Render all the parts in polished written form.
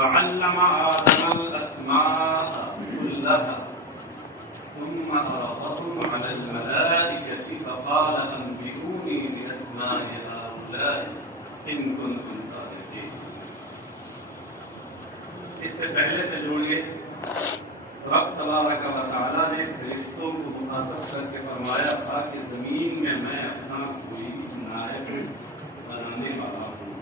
وعلم آدم الأسماء كلها ثم عرضهم على الملائكة فقال أنبئوني بأسماء هؤلاء إن كنتم صادقين. اس سے پہلے سے جوڑیے رب تبارک و تعالیٰ نے فرشتوں کو مخاطب کر کے فرمایا تھا کہ زمین میں میں اپنا کوئی نائب بنانے والا ہوں.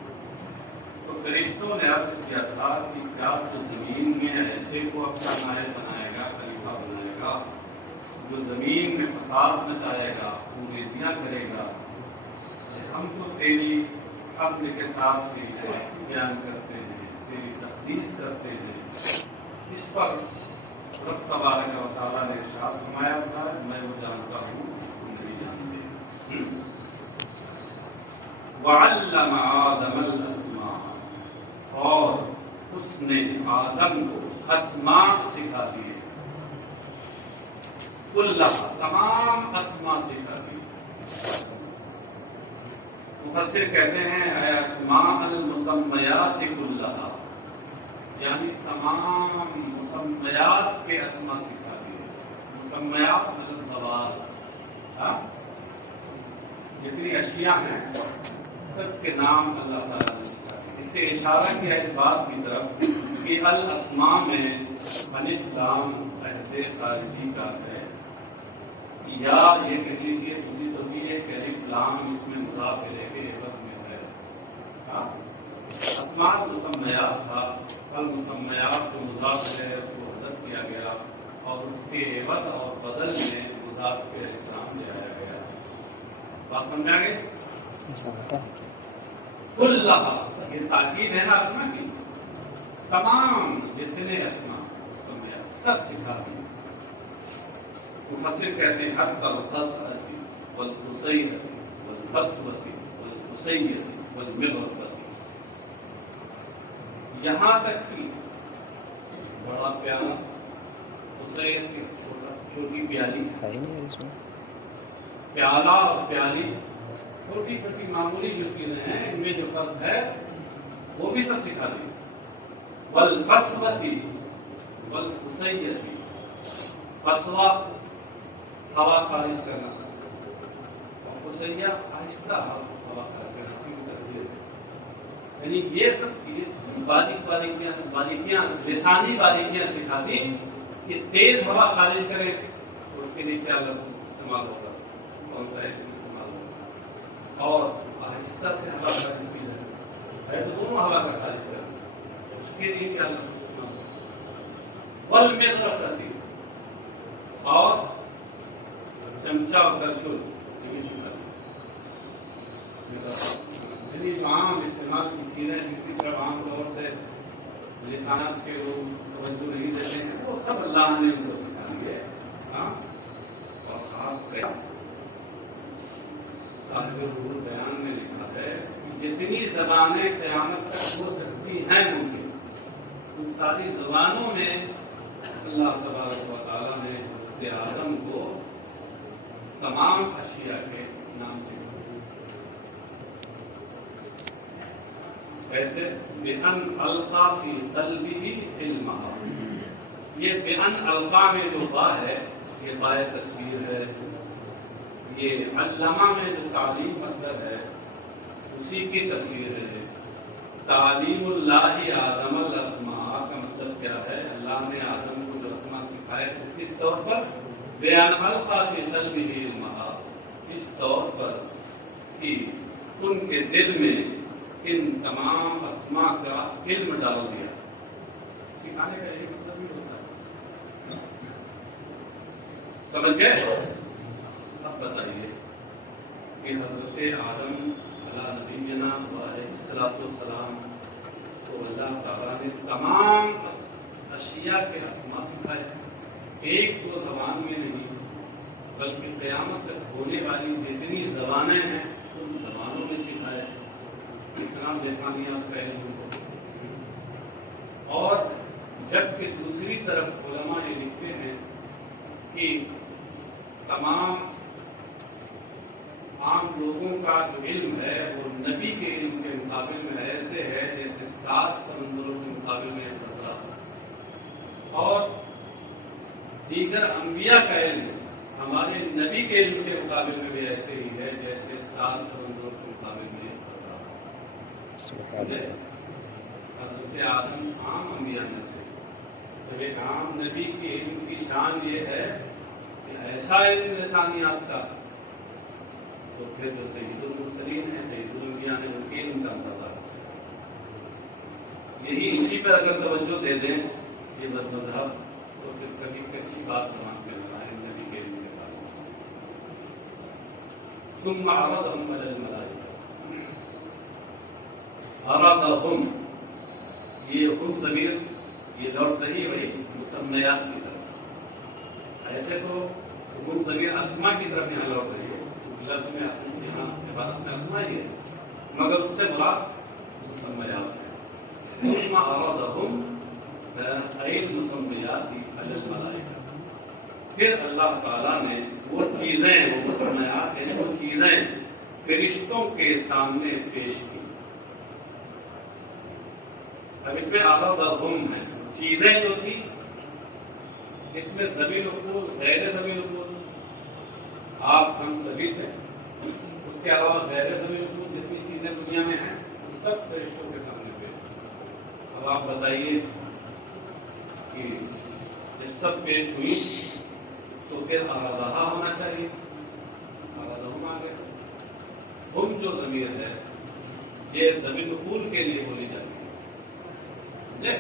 تو فرشتوں نے عرض کیا تھا کہ کیا تو زمین میں ایسے کو اپنا نائب بنائے گا، خلیفہ بنائے گا جو زمین میں فساد مچائے گا، خونریزیاں کرے گا. ہم تو تیری حمد کے ساتھ تیری بیان کرتے ہیں، تیری تقدیس کرتے ہیں. اس پر رب تبارک و تعالیٰ نے ارشاد فرمایا تھا میں وہ جانتا ہوں تم نہیں جانتے. وعلم آدم الاسماء، اور اس نے آدم کو اسماء سکھا دیے. کلھا، تمام اسماء سکھا دیے. مفسر کہتے ہیں اے اسماء المسمیات کلھا، یعنی تمام مسمیات کے اسماء سکھا دیے. مسمیات مطلب ذوات، جتنی اشیاء ہیں سب کے نام اللہ تعالیٰ نے سکھا دیے. اس سے اشارہ کیا اس بات کی طرف کہ الاسماء میں الف لام عہد خارجی کا ہے، یا یہ کہہ لیجیے دوسری تو بھی ہے کہ الف لام اس میں مضاف الیہ کے عوض میں ہے. اسماء مسمیات تھا، المسمیات کو مضاف الیہ اس کو حذف کیا گیا اور اس کے عوض اور بدل میں مضاف کے احترام لے آیا گیا. بات سمجھا گئی؟ کلھا، یہ تاکید ہے نا اسماء کی. تمام جتنے اسماء مسمیات سب سکھا دیے. مفسر کہتے ہیں حتی القصعۃ والقصیۃ والقصوۃ والقصیۃ والمغرفۃ، یہاں تک کہ بڑا پیالہ، قصیۃ کی چھوٹی پیالی، پیالہ اور پیالی چھوٹی چھوٹی معمولی جو چیزیں ہیں ان میں جو فرق ہے وہ بھی سب سکھا دی. والقصوۃ والقصیۃ، قصوہ ہوا خارج کرنا اور قصیہ آہستہ ہوا خارج کرنا، یعنی یہ سب چیز باریکیاں لسانی باریکیاں سکھاتی کہ تیز ہوا خارج کرے تو اس کے لیے کیا لفظ استعمال ہوگا، کون سا اسم استعمال ہوگا، اور آہستہ سے ہوا خارج کی جائے تو دونوں ہوا کا خارج کرے اس کے لیے کیا لفظ استعمال ہوگا. والمغرفۃ، اور چمچا اور کرچھول یہ سکھا دی. یعنی جو عام استعمال کی چیزیں جس کی طرف عام طور سے لسانات کے لوگ توجہ نہیں دیتے ہیں وہ سب اللہ نے ان کو سکھا دی ہے. اور صاحب روح بیان میں لکھا ہے کہ جتنی زبانیں قیامت تک ہو سکتی ہیں ممکن ان ساری زبانوں میں اللہ تبارک و تعالیٰ نے حضرت آدم کو تمام اشیاء کے نام سکھا. ویسے بِأَنْ أَلْقَى فِي قَلْبِهِ عِلْمَهَا، یہ بِأَنْ أَلْقَى میں جو با ہے یہ بائے تصویر ہے. یہ علامہ میں جو تعلیم مصدر ہے اسی کی تفسیر ہے. تعلیم اللہ آدم الاسماء کا مطلب کیا ہے؟ اللہ نے آدم کو جو اسماء سکھائے تھے کس طور پر؟ بیان القا فی قلبہ علمہا، اس طور پر کہ ان کے دل میں ان تمام اسماء کا علم ڈال دیا. سکھانے کا یہی مطلب بھی ہوتا ہے. سمجھ گئے؟ اب بتائیے کہ حضرت آدم علیہ نبینا علیہ السلام کو اللہ تعالیٰ نے تمام اشیاء کے اسماء سکھائے. ایک دو زبان میں نہیں بلکہ قیامت تک ہونے والی جتنی زبانیں ہیں ان زبانوں میں سکھائے. اتنا لسانیات پہلے. اور جبکہ دوسری طرف علماء یہ لکھتے ہیں کہ تمام عام لوگوں کا جو علم ہے وہ نبی کے علم کے مقابل میں ایسے ہے جیسے 7 سمندروں کے مقابل مقابل میں 17 اور دیگر انبیاء کا علم ہمارے نبی کے علم کے مقابل میں بھی ایسے ہی ہے جیسے 7 سمندروں کے مقابل میں 17 حضرت آدم عام انبیاء میں سے تو ایک عام نبی کے علم کی شان یہ ہے کہ ایسا علم لسانیات کا تو پھر جو سید المرسلین ہے سید الانبیاء نے ان کے علم کا مطالعہ یہی اسی پر اگر توجہ دے دیں یہ مذہب تو پھر کبھی اچھی بات سمجھ میں لگائیں نبی کے علم کے بارے میں ثم عرضهم على الملائکہ عرضهم یہ ہم ضمیر یہ لوٹ رہی ہے مسمیات کی طرف ایسے تو ہم ضمیر اسما کی طرف یہاں لوٹ رہی ہے لفظ میں یہاں عبادت میں اسما ہی ہے مگر اس سے مراد مسمیات ہے ثم عرضهم أي المسميات على الملائکہ پھر اللہ تعالیٰ نے وہ چیزیں وہ مسمیات ہیں وہ چیزیں فرشتوں کے سامنے پیش کی اب اس میں عرضهم ہے چیزیں جو تھی اس میں ضمیر القول غیر ضمیر القول آپ ہم سبھی تھے اس کے علاوہ غیر ضمیر القول جتنی چیزیں دنیا میں ہیں سب فرشتوں کے سامنے پیش کی اب آپ بتائیے کہ جب سب پیش ہوئی تو پھر آرادہ ہونا چاہیے آرادہ ہم آگے ہم جو ضمیر ہے یہ ضمیر القول کے لیے بولی جاتی ہے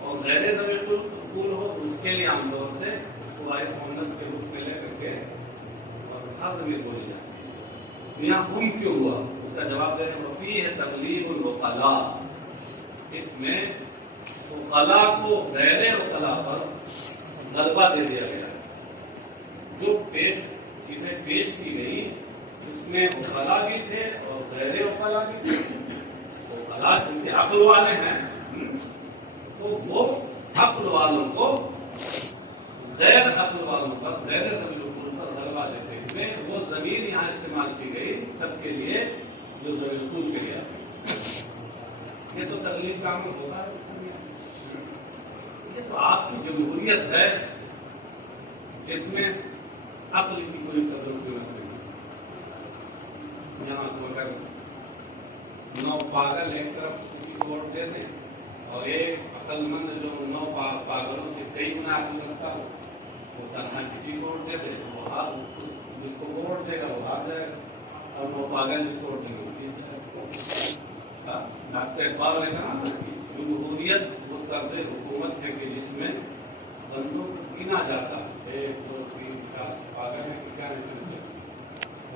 اور غیر ضمیر القول ہو اس کے لیے عام طور سے اس کو آئے مؤنث کے روپ میں لے کر کے اور ہر ضمیر بولی جاتی ہے یہاں ہم کیوں ہوا اس کا جواب دینے وفی ہے تغلیب الوقلاء اس میں وقلاء کو غیر وقلاء پر غلبہ دے دیا گیا جو چیزیں پیش کی گئی اس میں وقلاء بھی تھے اور غیر وقلاء بھی تھے وقلاء جن کے عقل والے ہیں تو وہ عقل والوں کو غیر عقل والوں پر غیر ضمیر القول پر غلبہ دیتے ہیں وہ ضمیر یہاں استعمال کی گئی سب کے لیے جو ضمیر القول کے لیے آتے یہ تو تغلیب کا عمل ہوتا ہے یہ تو آپ کی جمہوریت ہے اس میں عقل کی کوئی قدر نہیں یہاں تو اگر 9 پاگل ایک طرف کسی کو ووٹ دے دیں اور ایک عقل مند جو 9 پاگلوں سے کئی گنا عقل رکھتا ہو وہ تنہا کسی کو ووٹ دے دے وہ جس کو ووٹ دے گا وہ ہار جائے گا اور 9 پاگل جس کو ووٹ دیں گے ڈاکٹر اقبال نے کہا جمہوریت وہ طرز حکومت ہے کہ جس میں بندوں کو گنا جاتا ہے 1 2 3 4 پاگل ہے کہ کیا نہیں سمجھے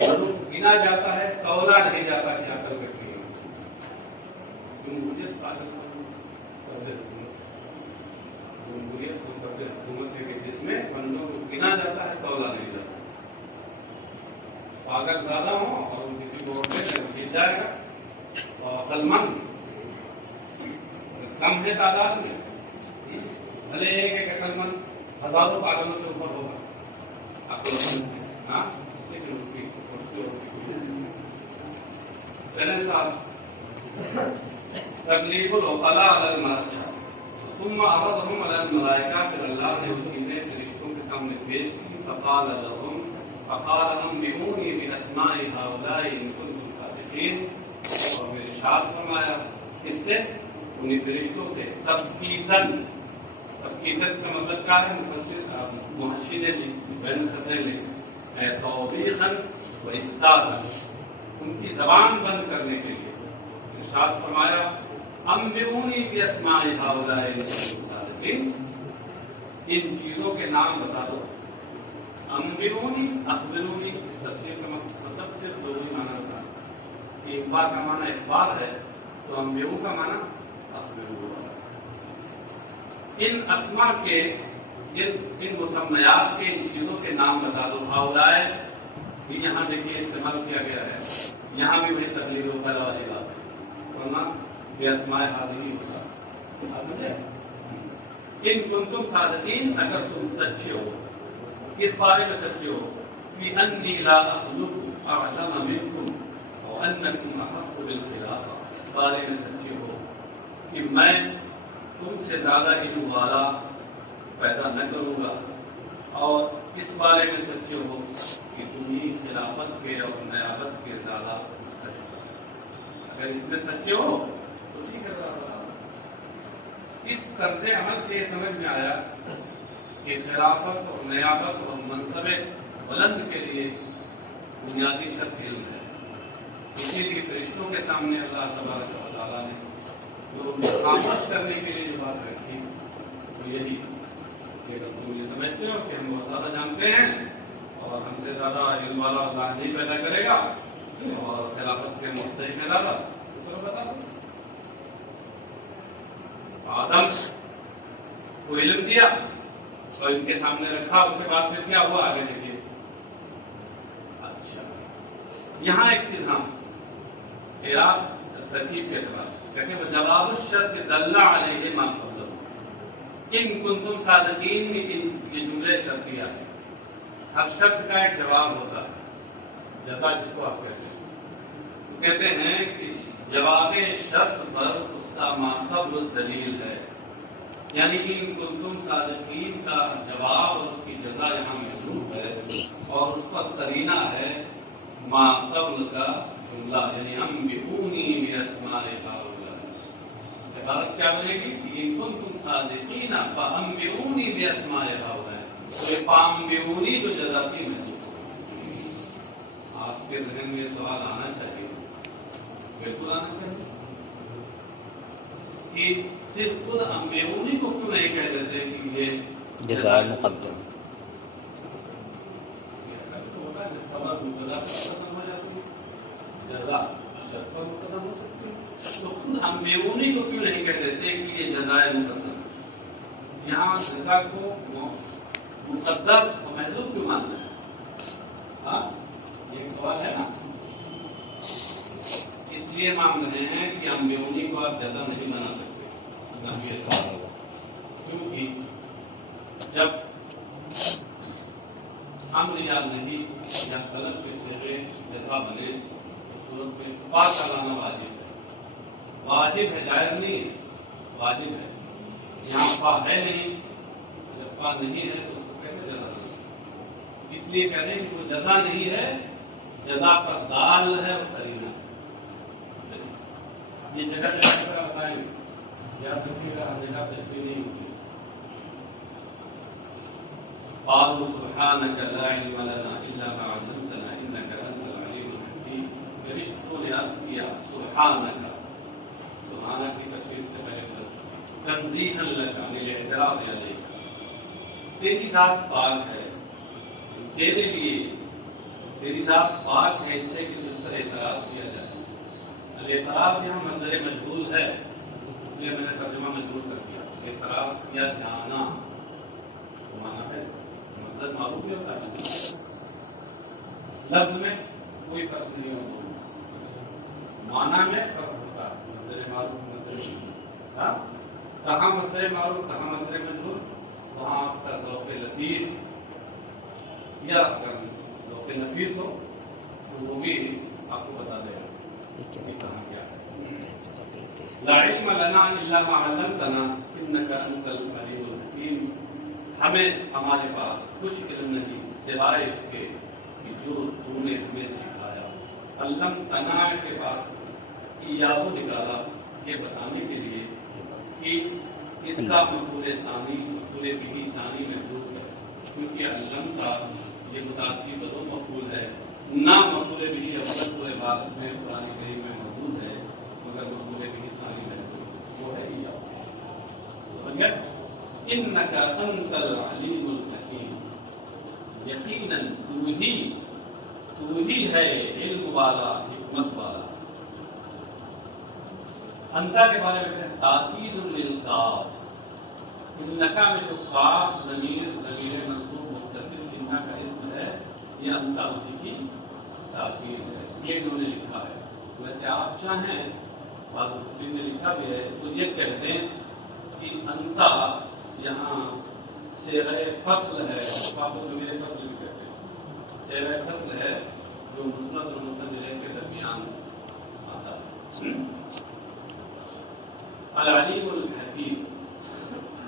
بندوں کو گنا جاتا ہے تولا نہیں جاتا کہ عقل کٹی ہے جمہوریت پاگل جمہوریت وہ طرز حکومت ہے کہ جس میں بندوں کو گنا جاتا ہے تولا نہیں جاتا پاگل زیادہ ہوں اور کسی کو ووٹ دے جیت جائے گا عقل مند کم ہے تعداد میں بھلے ایک عقل مند ہزاروں پاگلوں سے اوپر ہوگا عقل مند ہاں لیکن اس کی پہلے صاحب تغلیب العقلاء علی الملائکہ ثم عرضهم علی الملائکہ پھر اللہ نے وہ چیزیں فرشتوں کے سامنے پیش کی فقال انبئونی باسماء هؤلاء ان کنتم صادقین اور میں ارشاد فرمایا اس سے انہیں فرشتوں سے تبکیتاً کا مطلب کیا ہے محشد بین صدر توبیخاً و اصداقاً ان کی زبان بند کرنے کے لیے ارشاد فرمایا انبئونی باسماء هؤلاء ان کنتم صادقین ان چیزوں کے نام بتا دو انبئونی اخبرونی اس تفسیر کا مطلب صرف 2 ہی معنی ہوتا ہے اخبار کا معنی اخبار ہے تو انبیاء کا معنی اخبار ان اسماء کے ان مسمیات کے ان چیزوں کے نام بتا دو ہؤلاء بھی یہاں دیکھیے استعمال کیا گیا ہے یہاں بھی وہی تقلید وغیرہ والی بات ہے ورنہ بے اسماء حاضری ہوتا ہے ان کنتم صادقین اگر تم سچے ہو کس بارے میں سچے ہو فی انی لا اخلق اعلم منکم وانکم احق بالخلافہ اس بارے میں سچے ہو کہ میں تم سے زیادہ علم والا پیدا نہ کروں گا، اور اس بارے میں سچے ہو کہ تم ہی خلافت کے اور نیابت کے زیادہ مستحق ہو۔ اگر اس میں سچے ہو تو ٹھیک ہے۔ اس طرز عمل سے یہ سمجھ میں آیا کہ خلافت اور نیابت اور منصب بلند کے لیے بنیادی شرط علم ہے۔ اسی لیے فرشتوں کے سامنے اللہ تبارک و تعالیٰ نے جو خاموش کرنے کے لیے جو بات رکھی وہ یہی کہ اگر تم یہ سمجھتے ہو کہ ہم بہت زیادہ جانتے ہیں اور ہم سے زیادہ علم والا اللہ نہیں پیدا کرے گا اور خلافت کے مستحق ہے زیادہ، تو چلو بتا دو۔ آدم کو علم دیا اور ان کے سامنے رکھا، اس کے بعد پھر کیا ہوا آگے دیکھیے۔ اچھا، یہاں ایک چیز ہم ترتیب کے اعتبار کہتے ہیں جواب الشرط دل علیہ ما قبلہ، ان کنتم صادقین میں یہ جملے شرطیہ ہیں۔ ہر شرط کا ایک جواب ہوتا ہے، جزا جس کو آپ کہتے ہیں کہ جواب شرط پر اس کا ما قبل دلیل ہے، یعنی ان کنتم صادقین کا جواب اور اس کی جزا یہاں محذوف ہے، اور اس پر قرینہ ہے ما قبل کا جملہ، یعنی انبئونی باسماء ہؤلاء۔ عبارت کیا بنے گی کہ ان کنتم صادقین فانبئونی باسماء ہؤلاء، تو یہ فانبئونی جو جزا تھی محذوف ہے۔ آپ کے ذہن میں یہ سوال آنا چاہیے، بالکل آنا چاہیے کہ پھر خود انبئونی کو کیوں نہیں کہہ دیتے کہ یہ جزاء مقدم؟ جزا شرط پر مقدم ہو سکتی ہے، تو خود انبئونی کو کیوں نہیں کہہ دیتے کہ یہ جزائے مقدم؟ یہاں جزا کو مقدر اور محذوف کیوں ماننا ہے؟ ہاں یہ سوال ہے نا۔ اس لیے مان رہے ہیں کہ انبئونی کو آپ جزا نہیں بنا سکتے، نبی سوال ہوگا، کیونکہ جب امر یا نہیں یا طلب کے صیغے جزا بنے تو صورت میں فا کا لانا واجب ہے۔ واجب ہے، جائز نہیں، واجب ہے۔ یہاں فا ہے نہیں، جب فا نہیں ہے تو اس کو کیسے جزا نہیں؟ اس لیے کہہ رہے ہیں کہ وہ جزا نہیں ہے، جزا پر دال ہے اور قرینہ ہے۔ یہ جگہ جگہ بتائیں گے، یا ہر جگہ تشریح نہیں ہوتی۔ قالوا سبحانك لا علم لنا الا ما علمتنا انك انت العليم الحكيم۔ فرشتوں نے عرض کیا سبحانك، سبحانك کی تفسیر سے پہلے تنزیہا لك عن الاعتراض علیک، تیری ذات پاک ہے، تیرے لیے تیری ذات پاک ہے اس سے کہ جس پر اعتراض کیا جائے۔ اعتراض یہاں مصدر مجہول ہے، اس لیے میں نے ترجمہ مجہول کر دیا۔ اعتراض یا جانا مانا ہے، مطلب معروف بھی ہوتا ہے، لفظ میں کوئی فرق نہیں ہوتا، معنی میں فرق ہوتا ہے، مصدر معروف مصدر مجہول۔ ہاں کہاں مصدر معروف کہاں مصدر مجہول، وہاں آپ کا ذوق لطیف یا ذوق نفیس ہو تو وہ بھی آپ کو بتا دے گا کہ کہاں کیا ہے۔ لا علم لنا الا ما علمتنا انك انت العليم الحكيم، ہمیں ہمارے پاس کچھ علم نہیں سوائے اس کے کہ جو تو نے ہمیں سکھایا۔ علمتنا کے بعد ایاہو نکالا یہ بتانے کے لیے کہ اس کا مفعول ثانی مفعول بہ ثانی محذوف ہے، کیونکہ علم کا یہ متعدی بدو مفعول ہے، نہ مفعول بہ اول پورے بات میں قرآن کریم میں موجود ہے، مگر مفعول بہ ثانی محذوف وہ ہے ایاہو۔ سمجھ گئے؟ انک انت العلیم الحکیم، یقیناً تو ہی ہے علم والا حکمت والا۔ انتا کے بارے میں کہتے ہیں تاکید للکاف، انکا میں جو کاف ضمیر منصوب متصل انکا کا اسم ہے، یہ انتا اسی کی تاکید ہے، یہ انہوں نے لکھا ہے۔ ویسے آپ چاہیں بعض مفسرین نے لکھا بھی ہے تو یہ کہتے ہیں کہ انتا یہاں صیغہ فصل ہے، کاف ضمیر فصل بھی کہتے ہیں، صیغہ فصل ہے جو مسند اور مسند کے درمیان آتا ہے۔ العلیم الحکیم،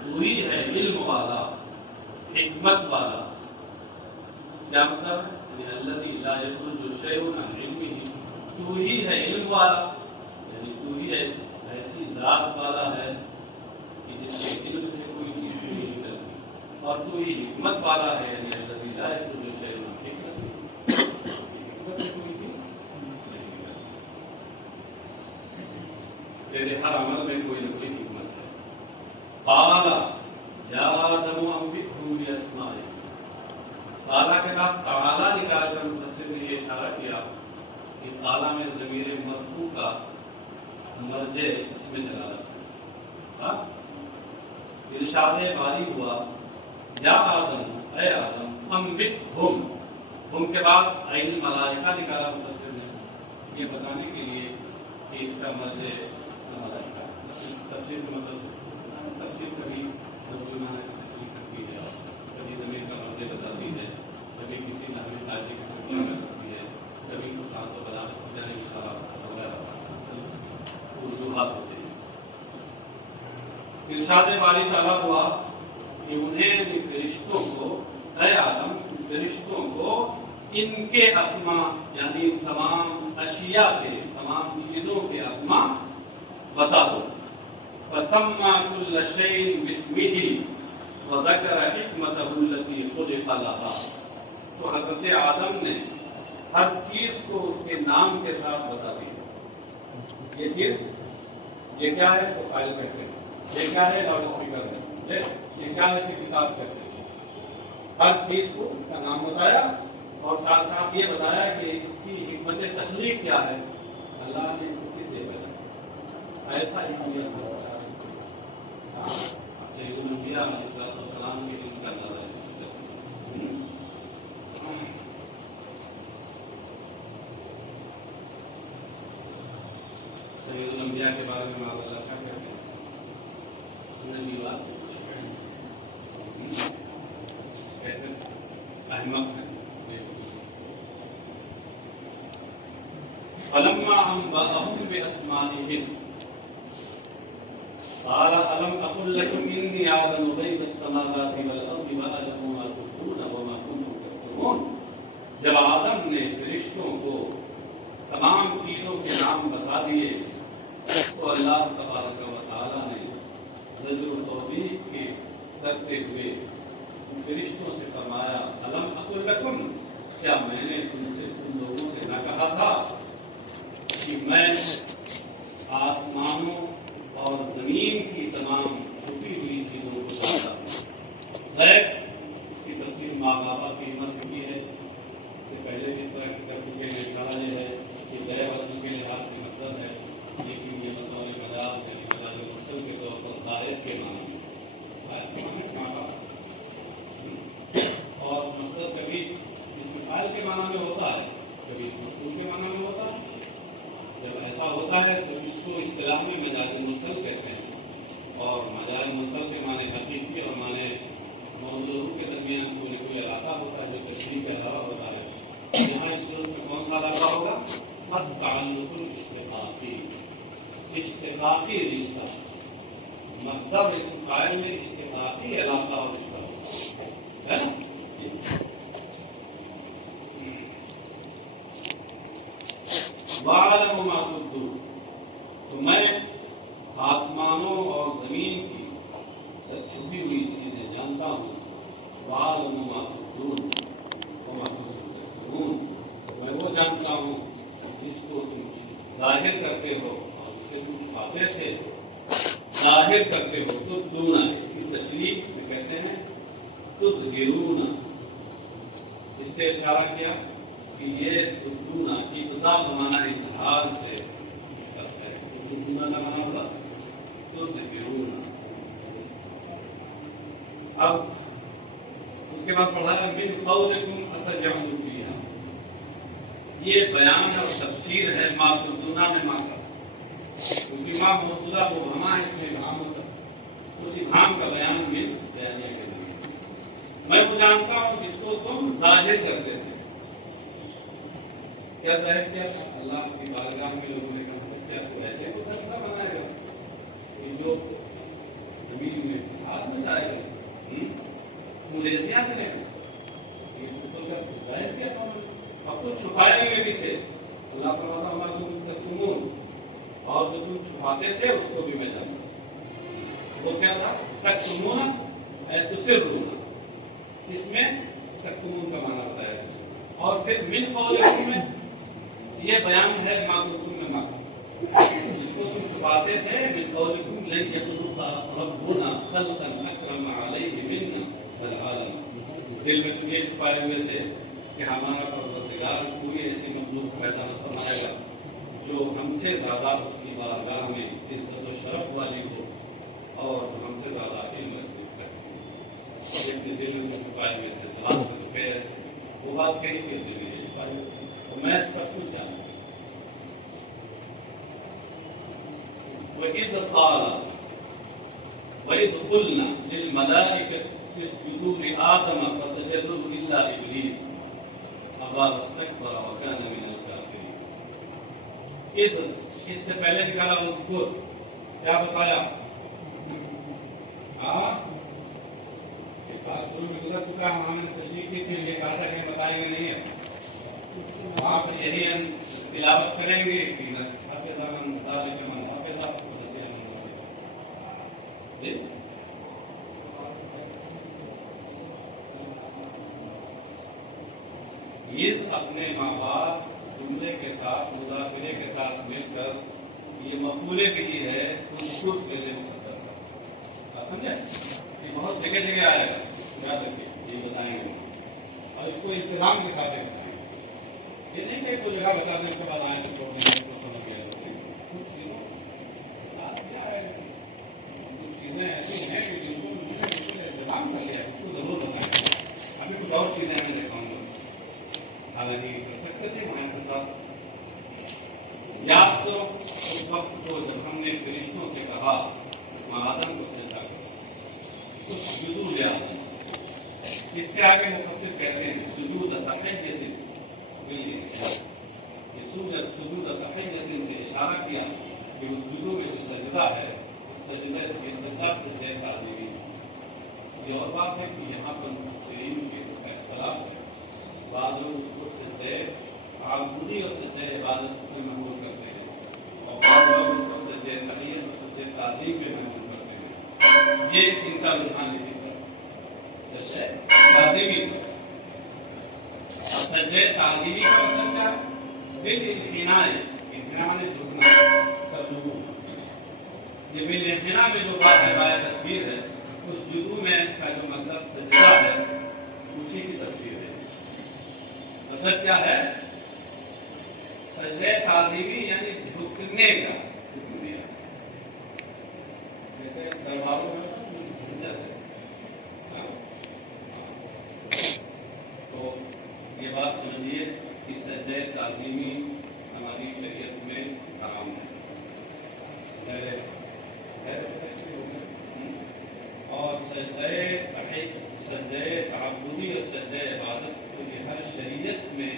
وہی ہے علم والا، حکمت والا. کیا مطلب ہے؟ الذی لا یخرج شیء عن علمہ، تو ہی ہے علم والا، یعنی تو ہی ایسی ذات والا ہے کہ جس کے علم سے کوئی چیز نہیں نکلتی، اور تو ہی حکمت والا ہے، یعنی الذی لا یخرج شیء عن حکمتہ، حکمت سے کوئی چیز نہیں نکلتی. تیرے ہر عمل میں کوئی نہ کوئی حکمت ہے. قال یا آدم انبئہم باسمائہم، قال کے بعد تعالی نکال کر مفسر نے یہ اشارہ کیا کہ قال میں ضمیر مرفوع کا مرجع اس میں جلالت ہے. ارشاد باری ہوا یا آدم، اے آدم، انبئہم، ہم کے بعد عین ملائکہ نکالا مفسر نے، یہ بتانے کے لیے کہ اس کا مرجع ملائکہ. تفسیر کا مطلب تفسیر کبھی ترجمہ تفسیر کرتی ہے، کبھی ضمیر کا مرجع بتاتی ہے، کبھی کسی نحوی قاعدے کی ترجمہ کرتی ہے، کبھی تو ساتھ و بلاغت جانے کی صلاح وغیرہ وجوہات ہوتے ہیں. ارشاد باری تعالیٰ ہوا کہ انہیں فرشتوں کو، اے آدم، فرشتوں کو ان کے اسماء، یعنی تمام اشیاء کے، تمام چیزوں کے اسماء بتا دو. فسمى كل شيء باسمه وذكر حكمته التي خلق لها. تو حضرت آدم نے ہر چیز کو اس کے نام کے ساتھ بتا دیا. یہ چیز، یہ کیا ہے تو فائل کہتے ہیں، یہ کیا ہے لاؤڈ اسپیکر ہے، یہ کیا ہے اسے کتاب کہتے ہیں. ہر چیز کو اس کا نام بتایا اور ساتھ ساتھ یہ بتایا کہ اس کی حکمت تخلیق کیا ہے، اللہ نے اس کو کس لیے بنایا. ایسا حکمت سید الانبیاء علیہ السلام کے دل کا اندازہ ہے. سید الانبیاء کے بارے میں معاذ اللہ کیا کہتے ہیں؟ کیسے احمق ہے. فلما انبأهم بأسمائهم قال ألم أقل لكم إني أعلم غيب السماوات والأرض وأعلم ما تخفون وما كنتم تكتمون. جب آدم نے فرشتوں کو تمام چیزوں کے نام بتا دیے تو اللہ تبارک و تعالیٰ نے زجر و توبیخ کے کرتے ہوئے فرشتوں سے فرمایا ألم أقل لكم، کیا میں نے تم لوگوں سے نہ کہا تھا کہ میں آسمانوں اور زمین کی تمام چھپی ہوئی چیزوں کو جانتا ہوں. غیب اس کی تفصیل ماں بابا کی ہمت سے کی ہے، اس سے پہلے بھی اس طرح کی کر چکے ہیں. سارا یہ ہے کہ غیب اصل کے لحاظ سے مطلب ہے، لیکن یہ مسئلہ مجاز ہے، مجاز مرسل کے طور پر آیت کے معنی میں ماں باپ، اور مطلب کبھی اس میں فائل کے معنی میں ہوتا ہے، کبھی اس مفعول کے معنی میں ہوتا ہے. جب ایسا ہوتا ہے تو اس کو اصطلاح میں مجاز مرسل کہتے ہیں، اور مجاز مرسل کے معنی حقیقی اور معنی موضوع کے درمیان کوئی نہ کوئی علاقہ ہوتا ہے جو تشریح کا علاوہ ہوتا ہے. یہاں اس صورت میں کون سا علاقہ ہوگا؟ التعلق الاشتقاقی، اشتقاقی رشتہ. مصدر اسم فاعل میں اشتقاقی علاقہ اور رشتہ ہے نا. وَأَعْلَمُ مَا تُبْدُونَ، تو میں آسمانوں اور زمین کی سب چھپی ہوئی چیزیں جانتا ہوں. وَأَعْلَمُ مَا تُبْدُونَ وَمَا كُنتُمْ تَكْتُمُونَ، میں وہ جانتا ہوں جس کو تم ظاہر کرتے ہو اور جسے تم چھپاتے تھے. ظاہر کرتے ہو، تبدون، اس کی تشریح میں کہتے ہیں تظہرون. اس سے اشارہ کیا کہ یہ تبدون ابتدا بمانا اظہار سے مشتق ہے. تبدون کا مانا ہوگا تظہرون. اب اس کے بعد پڑھا ہے من قولکم اتجعلون فیہا، یہ بیان اور تفسیر ہے ما تبدون میں ما کا، کیونکہ ما موصولہ وہ ہما ہے، اس میں ابہام ہوتا ہے، اس ابہام کا بیان میں بیانیہ کے ذریعے. میں وہ جانتا ہوں جس کو تم ظاہر کرتے تھے. کیا ظاہر کیا تھا؟ اللہ کی بارگاہ میں لوگوں نے کہا کیا تو ایسے کو سرکہ بنائے گا کہ جو بعد میں جائے گا مجھے ایسے یاد کریں یہ تو ظاہر کیا تھا اب تو چھپائے ہوئے بھی تھے اللہ فرماتا ہمارا تم تکتمون اور جو تم چھپاتے تھے اس کو بھی میں جانتا وہ کیا تھا تکتمون تسرون اس میں تکتمون کا معنی بتایا اور پھر من قولکم میں یہ بیان ہے ما کنتم میں ما جس کو تم چھپاتے تھے من قولکم لن یخلق ربنا خلقا اکرم علیہ منا العالم دل میں تم یہ چھپائے ہوئے تھے کہ ہمارا پروردگار کوئی ایسی مخلوق پیدا نہ فرمائے گا جو ہم سے زیادہ اس کی بارگاہ میں عزت و شرف والی ہو اور ہم سے زیادہ علم مضبوط کرے اپنے دل میں چھپائے ہوئے تھے سلام سے پیر وہ بات کہیں کہ دل میں چھپائے ہوئے تو میں سب کچھ جانتا ہوں وَإِذْ قَالَ وَإِذْ قُلْنَا لِلْمَلَائِكَةِ اسْجُدُوا لِآدَمَ فَسَجَدُوا إِلَّا إِبْلِيسَ أَبَى وَاسْتَكْبَرَ وَكَانَ مِنَ الْكَافِرِينَ اس سے پہلے نکالا اذکر کیا بتایا بات شروع میں گزر چکا ہے ہم نے تشریح کی تھی یہ کہا تھا کہ بتائیں گے نہیں ہے وہاں پر یہی ہم تلاوت کریں گے کہ حافظہ من ذالک من حافظہ یہ اپنے ماں باپ جملے کے ساتھ مذاکرے کے ساتھ مل کر یہ مقولے کے لیے ہے خود کے لیے مقدر آپ سمجھے یہ بہت جگہ جگہ آئے گا یاد رکھیے یہ بتائیں گے اور اس کو انتظام کے ساتھ بتائیں گے یہ نہیں کہ کوئی جگہ بتا دیں کے بعد آئیں تو سمجھ گیا کچھ چیزوں ساتھ کیا ہے کچھ چیزیں ایسی ہیں کہ جن کو انتظام کر لیا اس کو ضرور بتائیں گے ابھی کچھ اور چیزیں میں دکھاؤں گا حالانکہ کر سکتے تھے وہاں کے ساتھ یاد کرو اس وقت کو جب ہم نے فرشتوں سے کہا آدم کو سجدہ کرو سجود آدم اس کے آگے مفسر کہتے ہیں سجود تحیت یہ سجود تحیت سے اشارہ کیا کہ اس جدو میں جو سجدہ ہے اس سجدہ سجدہ تعظیمی یہ اور بات ہے کہ یہاں پر مفسرین کے اختلاف ہے بعض لوگ اس کو سجدہ تعبدی اور سجدہ عبادت میں محمول کرتے ہیں اور بعض لوگ اس کو سجدہ تحیت اور سجدہ تعظیم میں محمول کرتے ہیں یہ ان کا رجحان اسی پر سجدہ تعظیمی سجدہ تعظیمی کا مطلب کیا بالانحناء انحناء نے جھکنا کرلو یہ بالانحناء میں جو بات ہے تصویر ہے اس جزو میں کا جو مطلب سجدہ ہے اسی کی تفسیر ہے مطلب کیا ہے سجدہ تعظیمی یعنی جھکنے کا جیسے درباروں میں جھک جاتے ہیں تو یہ بات سمجھیے کہ سجدہ تعظیمی ہماری شریعت میں حرام ہے اور سجدہ تعبدی اور سجدہ عبادت کو یہ ہر شریعت میں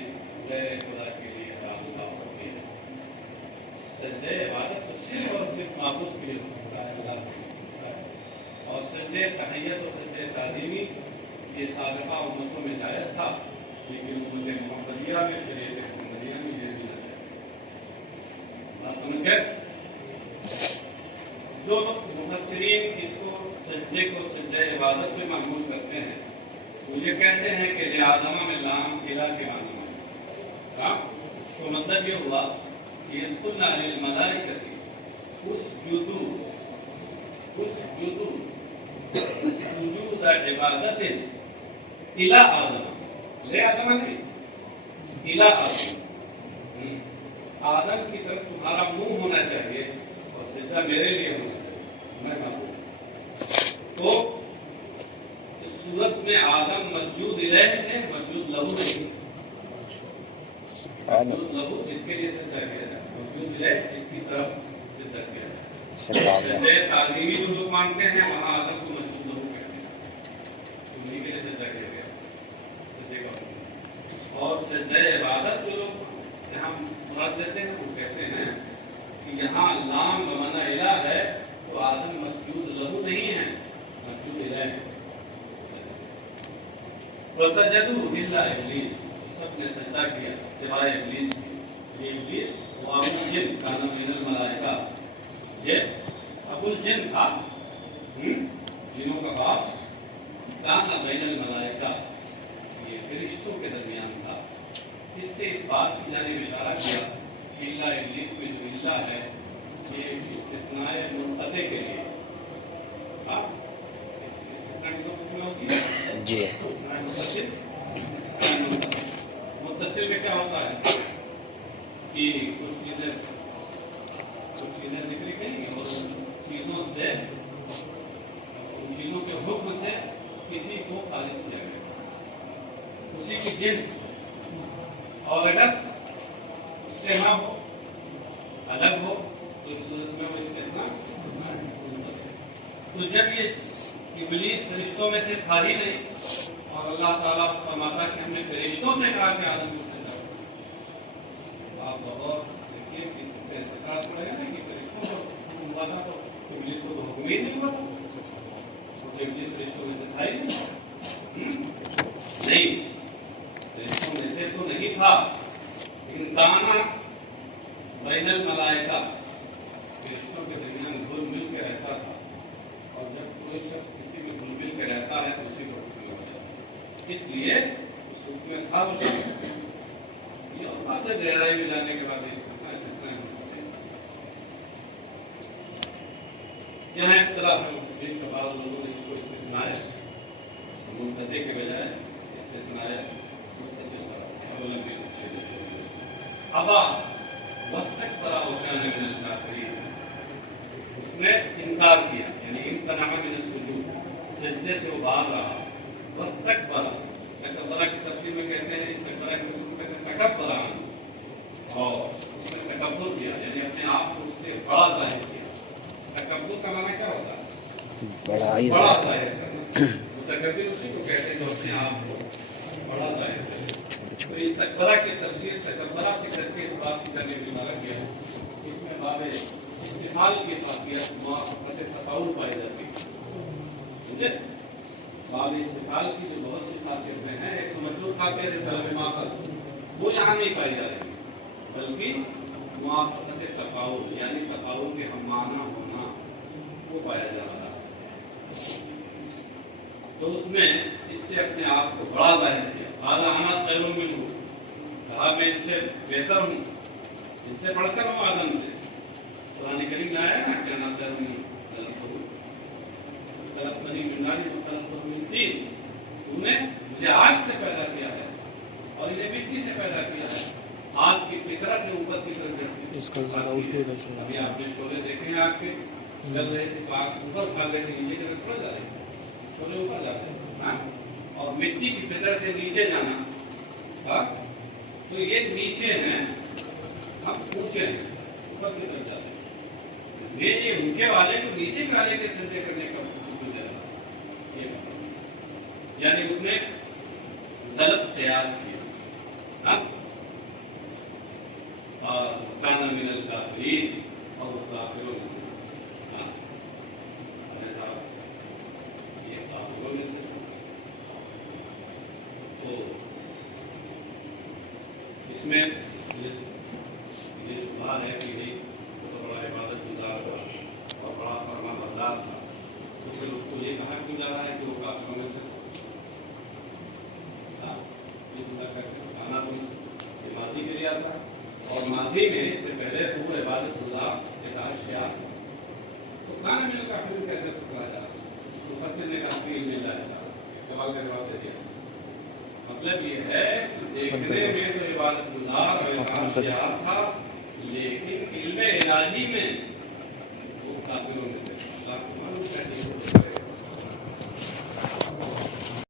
غیر خدا کے لیے حرام ہوتی ہے سجدہ عبادت تو صرف اور صرف معبود کے لیے ہو سکتا ہے اللہ کے لیے ہوتا ہے اور سجدہ تحیت اور سجدہ تعظیمی یہ سابقہ امتوں میں جائز تھا لیکن امت محمدیہ میں شریعت محمدیہ میں یہ بھی جائز بات سمجھ گئے جو مفسرین اس کو سجدے کو سجدہ عبادت میں معمول کرتے ہیں وہ یہ کہتے ہیں کہ لآدم میں لام الہ کے معنی میں تو مطلب یہ ہوا کہ قلنا للملائکۃ اسجدوا سجود عبادت الہ آدم لے آدم نہیں الہ آدم کی طرف تمہارا منہ ہونا چاہیے اور سجدہ میرے لیے ہونا چاہیے میں معبود تو اس صورت میں آدم مسجود الیہ تھے مسجود لہو نہیں مسجود لہو جس کے لیے سجدہ کیا جائے مسجود الیہ جس کی طرف سجدہ کیا جائے سجدہ تعظیمی جو لوگ مانتے ہیں وہاں آدم کو مسجود لہو کہتے ہیں انہیں کے لیے سجدہ کیا گیا سجدے کا اور سجدہ عبادت جو لوگ یہاں مراد دیتے ہیں وہ کہتے ہیں کہ یہاں لام بمعنی الہ ہے تو آدم مسجود لہو نہیں ہے مسجود وسجدوا الا ابلیس، سب نے سجدہ کیا سوائے ابلیس کے۔ یہ ابلیس وہ ابو الجن کان من الملائکہ، یہ ابو الجن تھا، جنوں کا باپ، کان بین الملائکہ، یہ فرشتوں کے درمیان تھا۔ اس سے اس بات کی جانب اشارہ کیا کہ الا ابلیس میں جو الا ہے یہ استثناء منقطع کے لیے، جی متصل میں کیا ہوتا ہے کہ کچھ چیزیں ذکر کریں گے اور چیزوں سے، ان چیزوں کے حکم سے کسی کو خارج کیا گیا، اسی کی جنس سے، اور اگر اس سے نہ ہو، الگ ہو، تو اس صورت میں وہ استثناء۔ تو جب یہ ابلیس فرشتوں میں سے تھا ہی نہیں، اور اللہ تعالیٰ فرماتا کہ ہم نے فرشتوں سے کہا کہ آدم کو سجدہ کرو، آپ بغور دیکھیے کہ اعتقاد پڑے گا نا کہ فرشتوں کو حکم ہوا تھا تو ابلیس کو تو حکم ہی نہیں ہوا تھا، کیونکہ ابلیس فرشتوں میں سے تھا ہی نہیں، فرشتوں میں سے تو نہیں تھا، لیکن کانا بین الملائکہ، فرشتوں کے درمیان گھل مل کے رہتا تھا، اور جب کوئی شخص کسی میں گھل مل کے رہتا ہے تو اسی کو حکم ہو جاتا ہے، اس لیے اس حکم میں تھا وہ شخص۔ یہ اور بات ہے، گہرائی میں جانے کے بعد یہاں اختلاف ہے مسلم کے بعض لوگوں نے اس کو استثناء منقطع کے بجائے استثناء متصل قرار دیا۔ ابا واستكبر وكان من الكافرين، اس نے انکار کیا، یعنی امتنع من السجود، سجدے سے وہ باز رہا۔ واستكبر، تکبر کی تفسیر میں کہتے ہیں، استکبر کی تفسیر میں کہتے ہیں تکبر، اور اس نے تکبر کیا، یعنی اپنے آپ کو اس سے بڑا ظاہر کیا۔ تکبر کا معنی کیا ہوتا ہے؟ بڑا ظاہر کرنا۔ متکبر اسی کو کہتے ہیں جو اپنے آپ کو بڑا ظاہر کرے۔ تو اس تکبرہ کی تفسیر تکبرہ سے کر کے بات کرنے کی اشارہ کیا ہے، اس میں باب استحال کی خاصیت موافقت تفاعل پائی جاتی ہے، سمجھے؟ باب استحال کی جو بہت سی خاصیتیں ہیں، ایک مطلوب خاصیت ہے طلب ماقصد، وہ یہاں نہیں پائی جا رہی، بلکہ موافقت تفاعل، یعنی تفاعل کے ہم معنی ہونا، وہ پایا جا رہا ہے۔ تو اس نے اس سے اپنے آپ کو بڑا ظاہر کیا۔ قال انا خیر منہ، کہا میں ان سے بہتر ہوں، ان سے بڑھ کر ہوں آدم سے۔ قرآن کریم میں آیا نا کہ انا خیر منہ خلقتنی من نار وخلقتہ من طین، تو نے مجھے آگ سے پیدا کیا ہے اور انہیں مٹی سے پیدا کیا ہے۔ آگ کی فطرت میں اوپر کی طرف جڑتی ہے، ابھی آپ نے شعلے دیکھے ہیں آگ کے چل رہے تھے تو آگ اوپر بھاگ رہے تھے، نیچے کی طرف تھوڑا جا رہے تھے، شعلے اوپر جاتے ہیں، اور مٹی کی فطرت سے نیچے جانا، تو یہ نیچے ہیں، ہم اونچے ہیں، اوپر کی طرف جاتے ہیں، یہ اونچے والے کو نیچے والے کے سجدے کرنے کا حکم دے رہا ہے، یعنی اس نے غلط قیاس کیا، اور کان من الکافرین، اور کافروں میں سے، یہ کافروں میں سے۔ تو اس میں یہ شبہ ہے کہ نہیں تو بڑا عبادت گزار ہوا اور بڑا فرما بردار تھا، تو پھر اس کو یہ کہا کیوں جا رہا ہے کہ وہ کافروں میں سے کھانا تو ماضی کے لیے آتا، اور ماضی میں اس سے پہلے تو وہ عبادت گزار اشیاء، تو کھانا مل کا پھر کیسے پکڑا جا رہا ہے؟ تو فصل نے کہا کہ مل جائے گا، سوال کا جواب دے دیا۔ مطلب یہ ہے کہ دیکھنے میں تو عبادت گزار اور اشیاء تھا، لیکن علم الہی میں وہ کافروں میں سے اللہ کو معلوم ہے۔